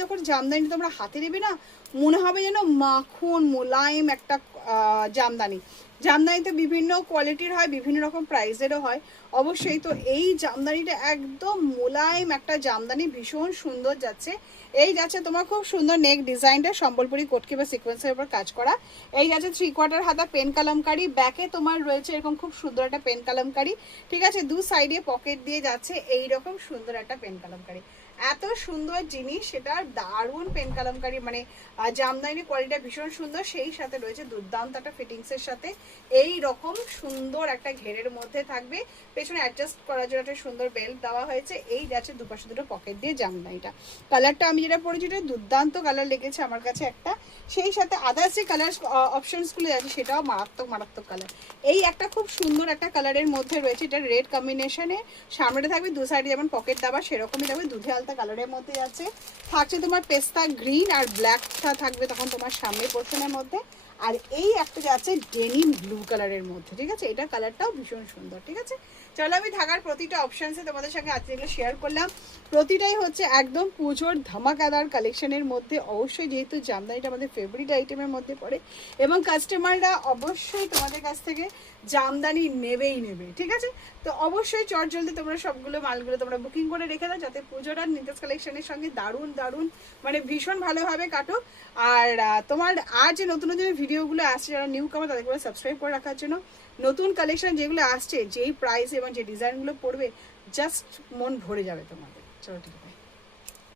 যখন জামদানি তোমরা হাতে নেবে না, মনে হবে যেন মাখন মোলায়েম একটা জামদানি। জামদানিতে বিভিন্ন কোয়ালিটির হয়, বিভিন্ন রকম প্রাইসেরও হয় অবশ্যই। তো এই জামদানিটা একদম মোলায়েম একটা জামদানি, ভীষণ সুন্দর যাচ্ছে। এই যাচ্ছে তোমার খুব সুন্দর নেক ডিজাইনটা, সম্বলপুরি কটকি বা সিকোয়েন্সের উপর কাজ করা। এই যাচ্ছে 3/4 হাতা পেন কালামকারি, ব্যাকে তোমার রয়েছে এরকম খুব সুন্দর একটা পেন কালামকারি, ঠিক আছে। দু সাইডে পকেট দিয়ে যাচ্ছে এইরকম সুন্দর একটা পেন কালামকারি। এত সুন্দর জিনিস, সেটা দারুণ পেন কালামকারি, মানে জামদানি কোয়ালিটিটা ভীষণ সুন্দর, সেই সাথে রয়েছে দুর্দান্ত একটা ফিটিংসের সাথে এই রকম সুন্দর একটা ঘেরের মধ্যে থাকবে। পেছনে অ্যাডজাস্ট করার জন্য একটা সুন্দর বেল্ট দেওয়া হয়েছে। এই যাচ্ছে দুপাশে দুটো পকেট দিয়ে জামদানিটা। কালারটা আমি যেটা পরেছি এটা দুর্দান্ত কালার লেগেছে আমার কাছে একটা। সেই সাথে আদার্স যে কালার অপশনসগুলো আছে সেটাও মারাত্মক মারাত্মক কালার। এই একটা খুব সুন্দর একটা কালারের মধ্যে রয়েছে, এটা রেড কম্বিনেশনে, সামনেটা থাকবে দু সাইডে যেমন পকেট দেওয়া সেরকমই থাকবে, দুধে আলতা কালারের মধ্যে আছে। থাকছে তোমার পেস্তা গ্রিন আর ব্ল্যাকটা থাকবে তখন তোমার সামনের পোর্শনের মধ্যে। আর এই একটা যাচ্ছে ডেনিম ব্লু কালারের মধ্যে, ঠিক আছে। এটা কালারটাও ভীষণ সুন্দর, ঠিক আছে। চলো আমি ঢাকার প্রতিটা অপশানসে তোমাদের সঙ্গে আজকে এগুলো শেয়ার করলাম। প্রতিটাই হচ্ছে একদম পুজোর ধামাকাদার কালেকশনের মধ্যে, অবশ্যই যেহেতু জামদানিটা আমাদের ফেভারিট আইটেমের মধ্যে পড়ে এবং কাস্টমাররা অবশ্যই তোমাদের কাছ থেকে জামদানি নেবেই নেবে, ঠিক আছে। তো অবশ্যই চটজলদি তোমরা সবগুলো মালগুলো তোমরা বুকিং করে রেখে দাও, যাতে পুজোর আর নিতেশ কালেকশনের সঙ্গে দারুণ দারুণ মানে ভীষণ ভালোভাবে কাটো। আর তোমার আর যে নতুন নতুন ভিডিওগুলো আসছে, যারা নিউ কামার তাদেরকে সাবস্ক্রাইব করে রাখার জন্য। নতুন কালেকশন যেগুলো আসছে, যেই প্রাইস এবং যে ডিজাইনগুলো পড়বে, জাস্ট মন ভরে যাবে তোমাদের। চলো ঠিক আছে।